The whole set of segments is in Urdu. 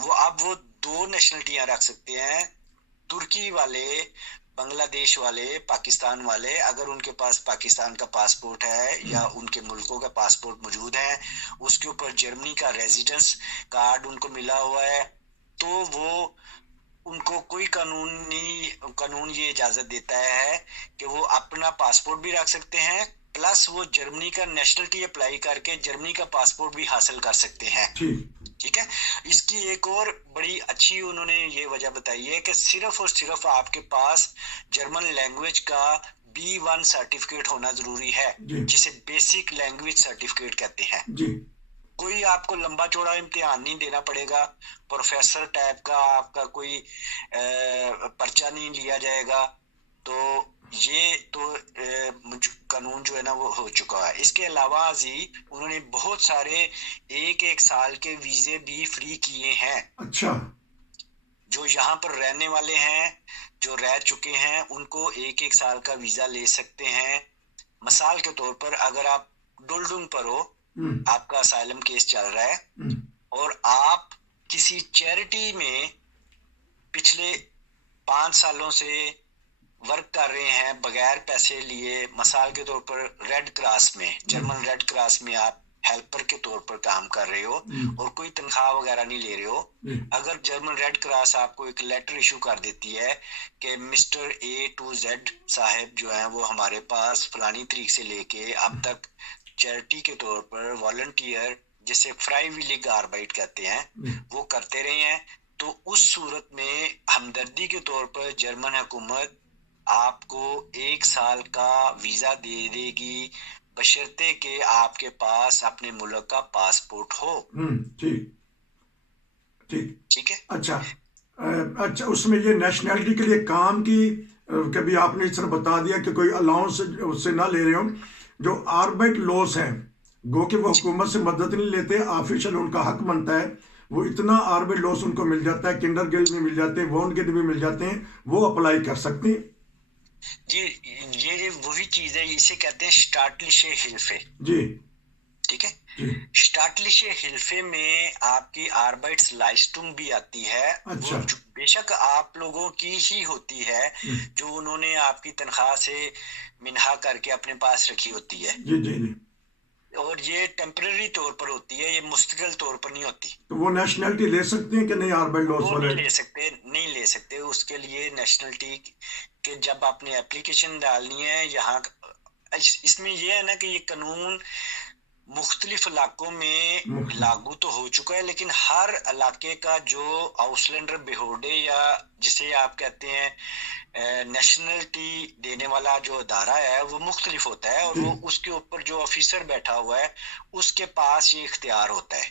وہ 2 نیشنلٹیاں رکھ سکتے ہیں، ترکی والے، بنگلہ دیش والے، پاکستان والے، اگر ان کے پاس پاکستان کا پاسپورٹ ہے یا ان کے ملکوں کا پاسپورٹ موجود ہے، اس کے اوپر جرمنی کا ریزیڈنس کارڈ ان کو ملا ہوا ہے، تو وہ ان کو کوئی قانون یہ اجازت دیتا ہے کہ وہ اپنا پاسپورٹ بھی رکھ سکتے ہیں، پلس وہ جرمنی کا نیشنلٹی اپلائی کر کے جرمنی کا پاسپورٹ بھی حاصل کر سکتے ہیں۔ ٹھیک ہے، اس کی ایک اور بڑی اچھی انہوں نے یہ وجہ بتائی ہے کہ صرف اور صرف آپ کے پاس جرمن لینگویج کا B1 سرٹیفکیٹ ہونا ضروری ہے، جسے بیسک لینگویج سرٹیفکیٹ کہتے ہیں۔ کوئی آپ کو لمبا چوڑا امتحان نہیں دینا پڑے گا، پروفیسر ٹائپ کا آپ کا کوئی پرچہ نہیں لیا جائے گا، تو یہ تو قانون جو ہے نا وہ ہو چکا ہے۔ اس کے علاوہ انہوں نے بہت سارے 1 سال کے ویزے بھی فری کیے ہیں۔ اچھا، جو یہاں پر رہنے والے ہیں، جو رہ چکے ہیں، ان کو 1 سال کا ویزا لے سکتے ہیں۔ مثال کے طور پر اگر آپ ڈولڈنگ پر ہو، آپ کا اسائلم کیس چل رہا ہے اور آپ کسی چیریٹی میں پچھلے 5 سالوں سے ورک کر رہے ہیں بغیر پیسے لیے، مثال کے طور پر ریڈ کراس میں، جرمن ریڈ کراس میں آپ ہیلپر کے طور پر کام کر رہے ہو اور کوئی تنخواہ وغیرہ نہیں لے رہے ہو، اگر جرمن ریڈ کراس آپ کو ایک لیٹر ایشو کر دیتی ہے کہ مسٹر A to Z صاحب جو ہیں وہ ہمارے پاس فلانی تاریخ سے لے کے اب تک چیریٹی کے طور پر والنٹیئر، جسے فرائی ویلی آربائٹ کہتے ہیں، وہ کرتے رہے ہیں، تو اس صورت میں ہمدردی کے طور پر جرمن حکومت آپ کو 1 سال کا ویزا دے دے گی، بشرطے کہ آپ کے پاس اپنے ملک کا پاسپورٹ ہو۔ ٹھیک ہے، اچھا، اس میں یہ نیشنلٹی کے لیے کام کی کبھی آپ نے اس طرح بتا دیا کہ کوئی الاؤنس اس سے نہ لے رہے ہوں، جو آربائٹ لوز ہیں، گو کہ وہ حکومت سے مدد نہیں لیتے، آفیشل ان کا حق بنتا ہے، وہ اتنا آربائٹ لوز ان کو مل جاتا ہے، کنڈر گلڈ میں مل جاتے ہیں، وون گلڈ میں مل جاتے ہیں، وہ اپلائی کر سکتے ہیں۔ جی، یہ وہی چیز ہے، اسے کہتے ہیں اسٹاٹلشے ہلفے۔ جی، ٹھیک ہے، اسٹاٹلشے ہلفے میں آپ کی آربائٹس لائسٹنگ بھی آتی ہے، وہ بے شک آپ لوگوں کی ہی ہوتی ہے، جو انہوں نے آپ کی تنخواہ سے منہا کر کے اپنے پاس رکھی ہوتی ہے، اور یہ ٹیمپرری طور پر ہوتی ہے، یہ مستقل طور پر نہیں ہوتی۔ تو وہ نیشنلٹی لے سکتے ہیں کہ نہیں؟ آربائٹ لوز وہ نہیں لے سکتے، اس کے لیے نیشنلٹی کہ جب آپ نے اپلیکیشن ڈالنی ہے یہاں، اس میں یہ ہے نا کہ یہ قانون مختلف علاقوں میں لاگو تو ہو چکا ہے، لیکن ہر علاقے کا جو آؤسلینڈر بیہورڈے یا جسے آپ کہتے ہیں نیشنلٹی دینے والا جو ادارہ ہے وہ مختلف ہوتا ہے، اور وہ اس کے اوپر جو آفیسر بیٹھا ہوا ہے اس کے پاس یہ اختیار ہوتا ہے۔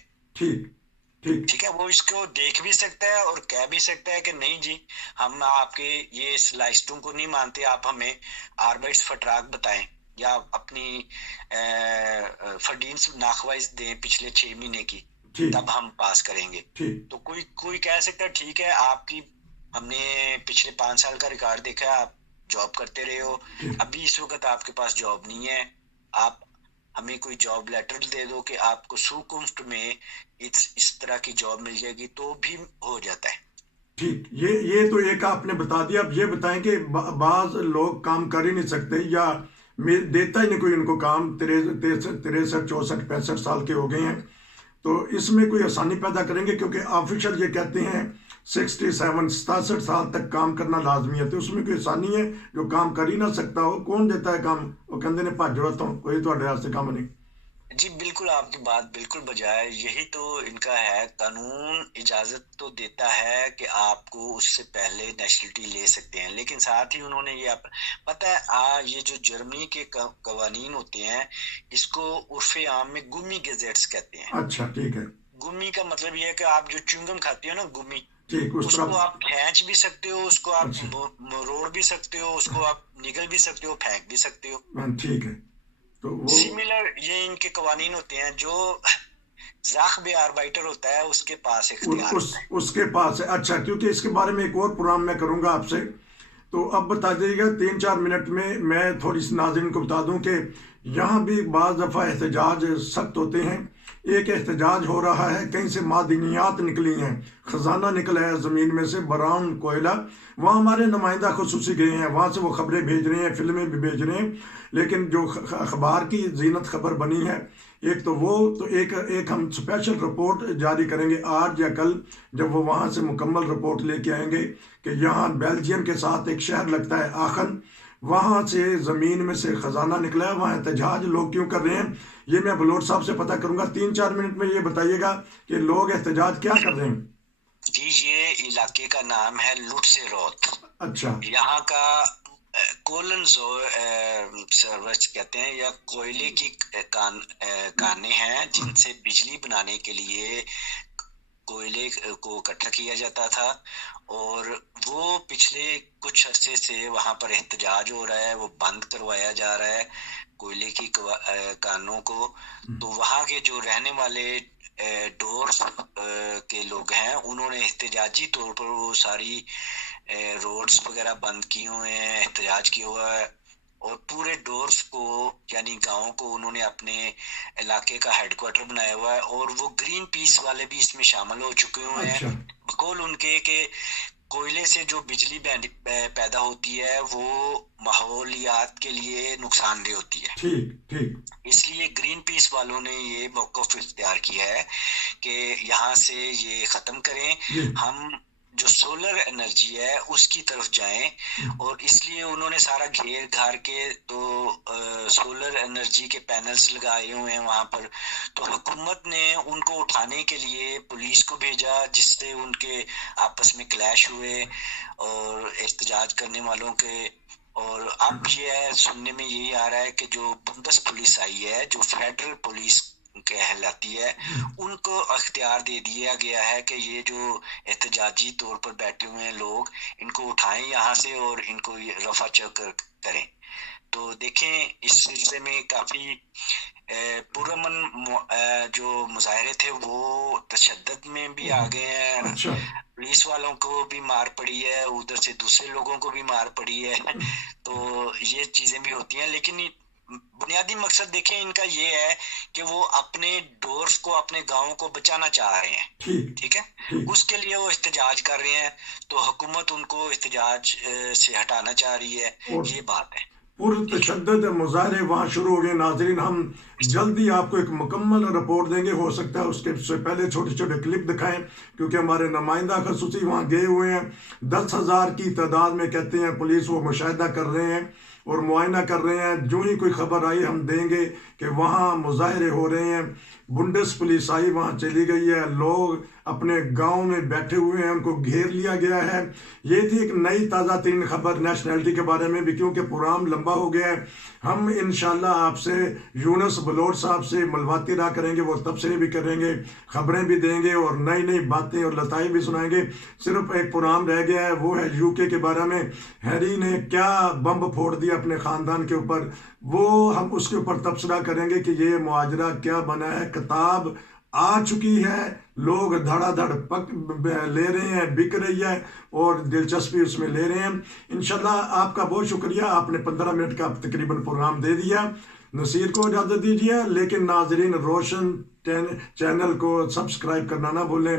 ٹھیک ہے، وہ اس کو دیکھ بھی سکتا ہے اور کہہ بھی سکتا ہے کہ نہیں جی، ہم آپ کے یہ لائسٹوں کو نہیں مانتے، آپ ہمیں آربائٹس فٹراک بتائیں یا اپنی فردینس ناخوائز دیں پچھلے 6 مہینے کی، تب ہم پاس کریں گے۔ تو کوئی کہہ سکتا ہے ٹھیک ہے، آپ کی ہم نے پچھلے 5 سال کا ریکارڈ دیکھا ہے، آپ جاب کرتے رہے ہو، ابھی اس وقت آپ کے پاس جاب نہیں ہے، آپ ہمیں کوئی جاب لیٹر دے دو کہ آپ کو سوکنفت میں اس طرح کی جاب مل جائے گی، تو بھی ہو جاتا ہے۔ ٹھیک، یہ تو ایک آپ نے بتا دیا۔ اب یہ بتائیں کہ بعض لوگ کام کر ہی نہیں سکتے یا دیتا ہی نہیں کوئی ان کو کام، 63 64 65 سال کے ہو گئے ہیں، تو اس میں کوئی آسانی پیدا کریں گے؟ کیونکہ آفیشل یہ کہتے ہیں 67 سال تک کام کرنا لازمی ہے، تو اس میں کوئی آسانی ہے؟ جو کام کر ہی نہ سکتا ہو کون دیتا ہے کام؟ وہ کہتے ہیں بھاج رہتا ہوں، کوئی تو سے کام نہیں۔ جی بالکل، آپ کی بات بالکل بجائے، یہی تو ان کا ہے، قانون اجازت تو دیتا ہے کہ آپ کو اس سے پہلے نیشنلٹی لے سکتے ہیں، لیکن ساتھ ہی انہوں نے یہ پتہ ہے یہ جو جرمنی کے قوانین ہوتے ہیں اس کو عرف عام میں گمی گیزٹس کہتے ہیں۔ اچھا، ٹھیک ہے۔ گمی کا مطلب یہ ہے کہ آپ جو چنگم کھاتے ہو نا، گمی، اس کو آپ کھینچ بھی سکتے ہو، اس کو آپ مروڑ بھی سکتے ہو، اس کو آپ نگل بھی سکتے ہو، پھینک بھی سکتے ہو۔ ٹھیک ہے، تو سملر یہ ان کے قوانین ہوتے ہیں، جو زاخ بے آربائٹر ہوتا ہے اس کے پاس اختیار ہوتا ہے، اس کے پاس ہے۔ اچھا، کیونکہ اس کے بارے میں ایک اور پروگرام میں کروں گا آپ سے، تو اب بتا دیجیے گا 3-4 منٹ میں تھوڑی سی ناظرین کو بتا دوں کہ یہاں بھی بعض دفعہ احتجاج سخت ہوتے ہیں ایک احتجاج ہو رہا ہے، کہیں سے معدنیات نکلی ہیں، خزانہ نکلا ہے زمین میں سے، براؤن کوئلہ، وہاں ہمارے نمائندہ خصوصی گئے ہیں، وہاں سے وہ خبریں بھیج رہے ہیں، فلمیں بھی بھیج رہے ہیں، لیکن جو اخبار کی زینت خبر بنی ہے ایک تو وہ، تو ایک ہم اسپیشل رپورٹ جاری کریں گے آج یا کل، جب وہ وہاں سے مکمل رپورٹ لے کے آئیں گے کہ یہاں بیلجیم کے ساتھ ایک شہر لگتا ہے آخن، وہاں سے زمین میں سے خزانہ نکلا ہے، وہاں احتجاج لوگ کیوں کر رہے ہیں یہ میں بلوچ صاحب سے پتہ کروں گا۔ 3-4 منٹ میں یہ بتائیے گا کہ لوگ احتجاج کیا کر رہے ہیں؟ جی یہ علاقے کا نام ہے لٹ سے روت، اچھا یہاں کا کولن سروس کہتے ہیں، یا کوئلے کی کانیں ہیں جن سے بجلی بنانے کے لیے کوئلے کو اکٹھا کیا جاتا تھا، اور وہ پچھلے کچھ عرصے سے وہاں پر احتجاج ہو رہا ہے، وہ بند کروایا جا رہا ہے کوئلے کی کانوں کو۔ تو وہاں کے جو رہنے والے ڈورس کے لوگ ہیں انہوں نے احتجاجی طور پر وہ ساری روڈز وغیرہ بند کیے ہوئے ہیں، احتجاج کیا ہوا ہے، اور پورے ڈورس کو یعنی گاؤں کو انہوں نے اپنے علاقے کا ہیڈ کوارٹر بنایا ہوا ہے، اور وہ گرین پیس والے بھی اس میں شامل ہو چکے ہوئے ہیں، اچھا بقول ان کے کہ کوئلے سے جو بجلی پیدا ہوتی ہے وہ ماحولیات کے لیے نقصان دہ ہوتی ہے، ٹھیک ٹھیک، اس لیے گرین پیس والوں نے یہ موقف اختیار کیا ہے کہ یہاں سے یہ ختم کریں، جی ہم جو سولر انرجی ہے اس کی طرف جائیں، اور اس لیے انہوں نے سارا گھیر گھار کے تو سولر انرجی کے پینلز لگائے ہوئے ہیں وہاں پر۔ تو حکومت نے ان کو اٹھانے کے لیے پولیس کو بھیجا، جس سے ان کے آپس میں کلیش ہوئے اور احتجاج کرنے والوں کے، اور اب یہ ہے سننے میں یہی آ رہا ہے کہ جو بندس پولیس آئی ہے جو فیڈرل پولیس کہلاتی ہے، ان کو اختیار دے دیا گیا ہے کہ یہ جو احتجاجی طور پر بیٹھے ہوئے ہیں لوگ ان کو اٹھائیں یہاں سے اور ان کو رفع چکر کریں۔ تو دیکھیں اس سلسلے میں کافی پرامن جو مظاہرے تھے وہ تشدد میں بھی آ گئے ہیں، اچھا پولیس والوں کو بھی مار پڑی ہے، ادھر سے دوسرے لوگوں کو بھی مار پڑی ہے، تو یہ چیزیں بھی ہوتی ہیں، لیکن بنیادی مقصد دیکھیں ان کا یہ ہے کہ وہ اپنے ڈورس کو، اپنے گاؤں کو بچانا چاہ رہے ہیں، ٹھیک ٹھیک ہے، ٹھیک، اس کے لیے وہ احتجاج کر رہے ہیں، تو حکومت ان کو احتجاج سے ہٹانا چاہ رہی ہے، اور یہ بات ہے۔ پرتشدد مظاہرے وہاں شروع ہو گئے۔ ناظرین ہم جلدی آپ کو ایک مکمل رپورٹ دیں گے، ہو سکتا ہے اس کے سے پہلے چھوٹے چھوٹے کلپ دکھائیں، کیونکہ ہمارے نمائندہ خصوصی وہاں گئے ہوئے ہیں، 10,000 کی تعداد میں کہتے ہیں پولیس وہ مشاہدہ کر رہے ہیں اور معائنہ کر رہے ہیں، جو ہی کوئی خبر آئی ہم دیں گے کہ وہاں مظاہرے ہو رہے ہیں، بنڈس پولیس آئی وہاں چلی گئی ہے، لوگ اپنے گاؤں میں بیٹھے ہوئے ہیں، ان کو گھیر لیا گیا ہے۔ یہ تھی ایک نئی تازہ ترین خبر نیشنلٹی کے بارے میں بھی، کیونکہ پروگرام لمبا ہو گیا ہے، ہم انشاءاللہ آپ سے یونس بلوچ صاحب سے ملواتی رہا کریں گے، وہ تبصرے بھی کریں گے، خبریں بھی دیں گے اور نئی نئی باتیں اور لطائف بھی سنائیں گے۔ صرف ایک پروگرام رہ گیا ہے، وہ ہے UK کے بارے میں، ہیری نے کیا بمب پھوڑ دیا اپنے خاندان کے اوپر، وہ ہم اس کے اوپر تبصرہ کریں گے کہ یہ معاجرہ کیا بنا ہے۔ کتاب آ چکی ہے، لوگ دھڑا دھڑ لے رہے ہیں، بک رہی ہے اور دلچسپی اس میں لے رہے ہیں۔ انشاءاللہ آپ کا بہت شکریہ، آپ نے 15 منٹ کا تقریباً پروگرام دے دیا۔ نصیر کو اجازت دیجیے، لیکن ناظرین روشن چینل کو سبسکرائب کرنا نہ بھولیں،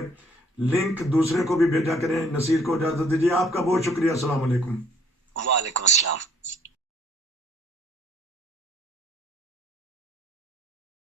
لنک دوسرے کو بھی بھیجا کریں۔ نصیر کو اجازت دیجیے، آپ کا بہت شکریہ، السلام علیکم۔ وعلیکم السلام۔